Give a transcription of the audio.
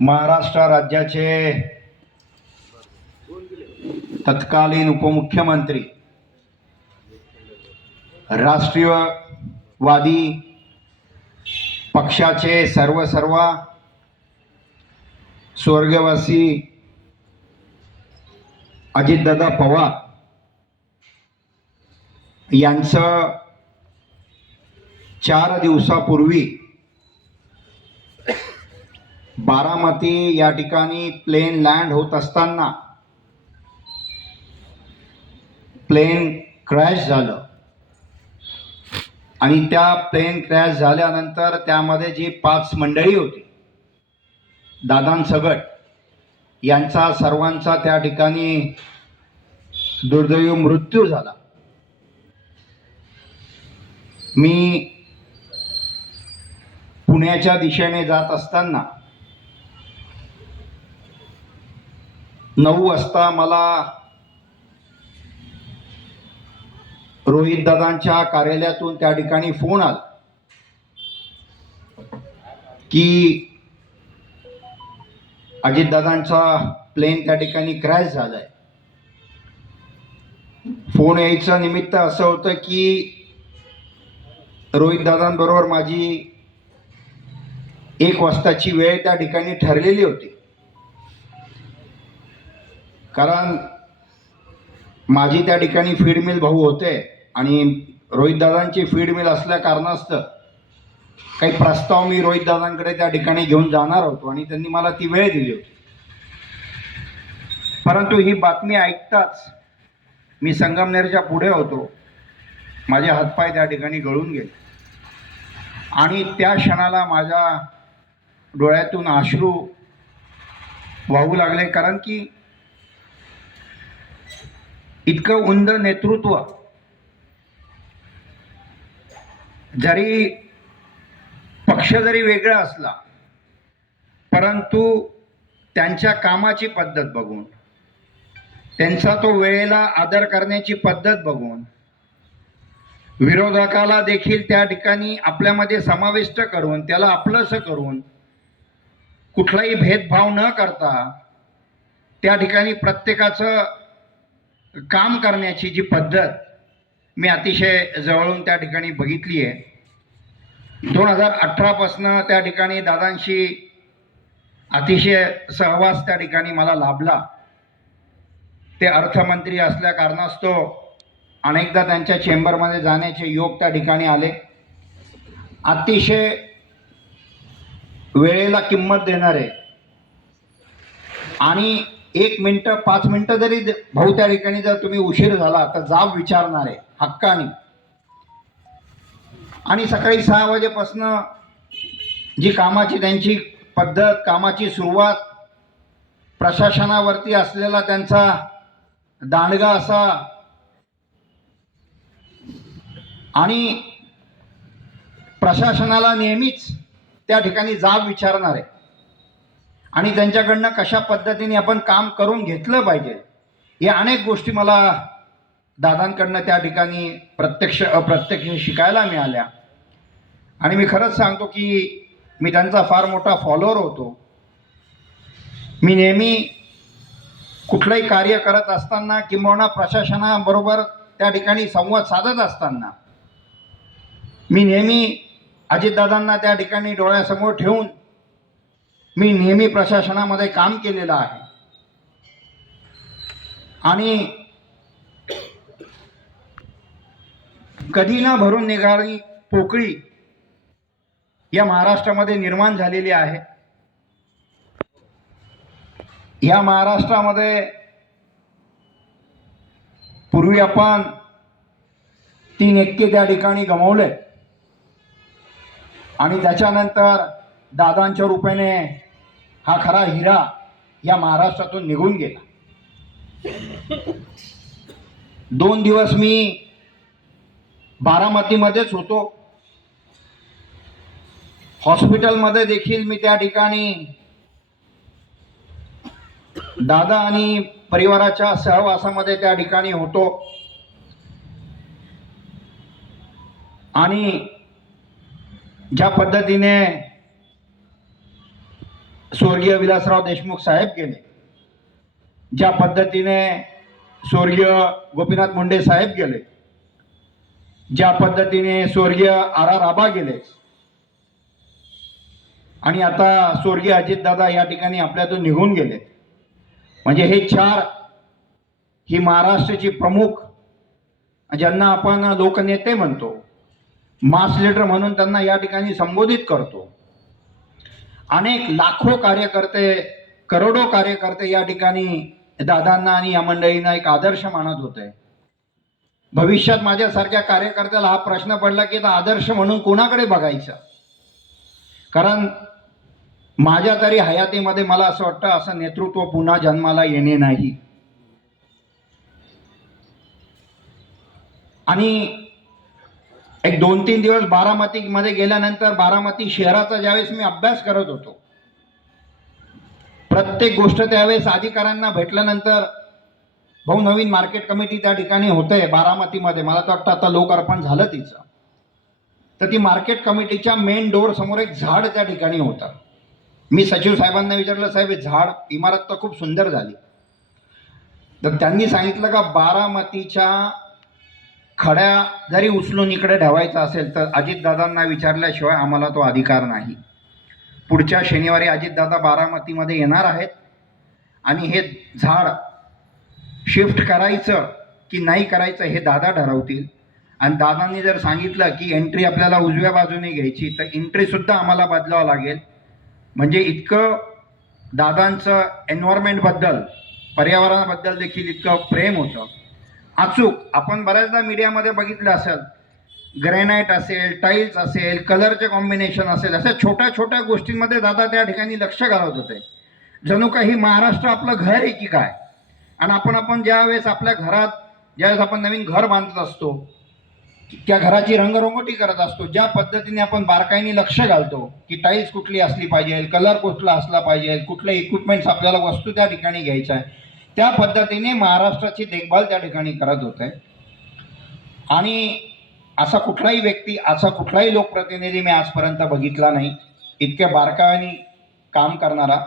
महाराष्ट्र राज्याचे तत्कालीन उपमुख्यमंत्री, राष्ट्रीयवादी पक्षाचे सर्व स्वर्गवासी अजितदादा पवार यांचं 4 दिवसापूर्वी बारामती या ठिकाणी प्लेन लँड होत असताना प्लेन क्रॅश झालं आणि त्या प्लेन क्रॅश झाल्यानंतर त्यामध्ये जी 5 मंडळी होती, दादांसगट यांचा सर्वांचा त्या ठिकाणी दुर्दैवी मृत्यू झाला. मी पुण्याच्या दिशेने जात असताना 9 वाजता मला रोहित दादांच्या कार्यालयातून त्या ठिकाणी फोन आला की अजितदादांचा प्लेन त्या ठिकाणी क्रॅश झालाय. फोन यायचं निमित्त असं होतं की रोहित दादांबरोबर माझी 1 वाजताची वेळ त्या ठिकाणी ठरलेली होती, कारण माझी त्या ठिकाणी फीड मिल भाऊ होते आणि रोहित दादांची फीड मिल असल्या कारणास्तव काही प्रस्ताव मी रोहित दादांकडे त्या ठिकाणी घेऊन जाणार होतो आणि त्यांनी मला ती वेळ दिली होती. परंतु ही बातमी ऐकताच मी संगमनेरच्या पुढे होतो, माझे हातपाय त्या ठिकाणी गळून गेले आणि त्या क्षणाला माझ्या डोळ्यातून अश्रू वाहू लागले, कारण की इतकं उंद नेतृत्व, जरी पक्ष जरी वेगळा असला परंतु त्यांच्या कामाची पद्धत बघून, त्यांचा तो वेळेला आदर करण्याची पद्धत बघून, विरोधकाला देखील त्या ठिकाणी आपल्यामध्ये समाविष्ट करून त्याला आपलंसं करून कुठलाही भेदभाव न करता त्या ठिकाणी प्रत्येकाचं काम करण्याची जी पद्धत मी अतिशय जवळून त्या ठिकाणी बघितली आहे. 2018 पासून त्या ठिकाणी दादांशी अतिशय सहवास त्या ठिकाणी मला लाभला. ते अर्थमंत्री असल्या कारणास्तव अनेकदा त्यांच्या चेंबरमध्ये जाण्याचे योग त्या ठिकाणी आले. अतिशय वेळेला किंमत देणारे आणि 1 मिनिटं 5 मिनिटं जरी भाऊ त्या ठिकाणी जर तुम्ही उशीर झाला तर जाब विचारणारे हक्काने, आणि सकाळी 6 वाजेपासून जी कामाची त्यांची पद्धत, कामाची सुरुवात, प्रशासनावरती असलेला त्यांचा दांडगा असा आणि प्रशासनाला नेहमीच त्या ठिकाणी जाब विचारणारे आणि त्यांच्याकडनं कशा पद्धतीने आपण काम करून घेतलं पाहिजे या अनेक गोष्टी मला दादांकडनं त्या ठिकाणी प्रत्यक्ष अप्रत्यक्ष शिकायला मिळाल्या. आणि मी खरंच सांगतो की मी त्यांचा फार मोठा फॉलोअर होतो. मी नेहमी कुठलंही कार्य करत असताना किंबहुना प्रशासनाबरोबर त्या ठिकाणी संवाद साधत असताना मी नेहमी अजितदादांना त्या ठिकाणी डोळ्यासमोर ठेवून मी नेहमी प्रशासनामध्ये काम केलेलं आहे. आणि कधी न भरून निघाली पोकळी या महाराष्ट्रामध्ये निर्माण झालेली आहे. या महाराष्ट्रामध्ये पूर्वी आपण 3 एक्के त्या ठिकाणी गमावले आणि त्याच्यानंतर दादांच्या रूपाने हा खरा हिरा या महाराष्ट्रातून निघून गेला. 2 दिवस मी बारामतीमध्येच होतो. हॉस्पिटलमध्ये देखील मी त्या ठिकाणी दादा आणि परिवाराच्या सहवासामध्ये त्या ठिकाणी होतो. आणि ज्या पद्धतीने स्वर्गीय विलासराव देशमुख साहेब गेले, ज्या पद्धतीने स्वर्गीय गोपीनाथ मुंडे साहेब गेले, ज्या पद्धतीने स्वर्गीय आर आबा गेले आणि आता स्वर्गीय अजितदादा या ठिकाणी आपल्यातून निघून गेले, म्हणजे हे चार ही महाराष्ट्राची प्रमुख, ज्यांना आपण लोकनेते म्हणतो, मास लीडर म्हणून त्यांना या ठिकाणी संबोधित करतो. अनेक लाखो कार्यकर्ते, करोडो कार्यकर्ते या ठिकाणी दादांना आणि या मंडळींना एक आदर्श मानत होते. भविष्यात माझ्यासारख्या कार्यकर्त्याला हा प्रश्न पडला की आता आदर्श म्हणून कोणाकडे बघायचा, कारण माझ्या तरी हयातीमध्ये मला असं वाटतं असं नेतृत्व पुन्हा जन्माला येणे नाही. आणि एक 2-3 दिवस बारामतीमध्ये गेल्यानंतर बारामती शहराचा ज्यावेळेस मी अभ्यास करत होतो, प्रत्येक गोष्ट त्यावेळेस अधिकाऱ्यांना भेटल्यानंतर, भाऊ नवीन मार्केट कमिटी त्या ठिकाणी होते बारामतीमध्ये, मला तर वाटतं आता लोकार्पण झालं तिचं, तर ती मार्केट कमिटीच्या मेन डोर समोर एक झाड त्या ठिकाणी होतं. मी सचिव साहेबांना विचारलं, साहेब हे झाड, इमारत तर खूप सुंदर झाली, तर त्यांनी सांगितलं का बारामतीच्या खड्या जरी उचलून इकडे ठेवायचा असेल तर अजितदादांना विचारल्याशिवाय आम्हाला तो अधिकार नाही. पुढच्या शनिवारी अजितदादा बारामतीमध्ये येणार आहेत आणि हे झाड शिफ्ट करायचं की नाही करायचं हे दादा ठरवतील. आणि दादांनी जर सांगितलं की एंट्री आपल्याला उजव्या बाजूने घ्यायची तर एंट्रीसुद्धा आम्हाला बदलावं लागेल. म्हणजे इतकं दादांचं एन्व्हायरमेंटबद्दल, पर्यावरणाबद्दल देखील इतकं प्रेम होतं. अचूक आपण बऱ्याचदा मीडियामध्ये बघितलं असेल, ग्रॅनाईट असेल, टाईल्स असेल, कलरचे कॉम्बिनेशन असेल, अशा छोट्या छोट्या गोष्टींमध्ये दादा त्या ठिकाणी लक्ष घालत होते, जणू काही महाराष्ट्र आपलं घर आहे की काय. आणि आपण ज्यावेळेस आपल्या घरात, ज्यावेळेस आपण नवीन घर बांधत असतो, त्या घराची रंगरंगोटी करत असतो, ज्या पद्धतीने आपण बारकाईने लक्ष घालतो की टाईल्स कुठली असली पाहिजे, कलर कुठला असला पाहिजे, कुठले इक्विपमेंट्स आपल्याला वस्तू त्या ठिकाणी घ्यायच्या आहे, त्या पद्धतीने महाराष्ट्राची देखभाल त्या ठिकाणी करत होते. आणि असा कुठलाही व्यक्ती, असा कुठलाही लोकप्रतिनिधी मी आजपर्यंत बघितला नाही इतक्या बारकाईने काम करणारा.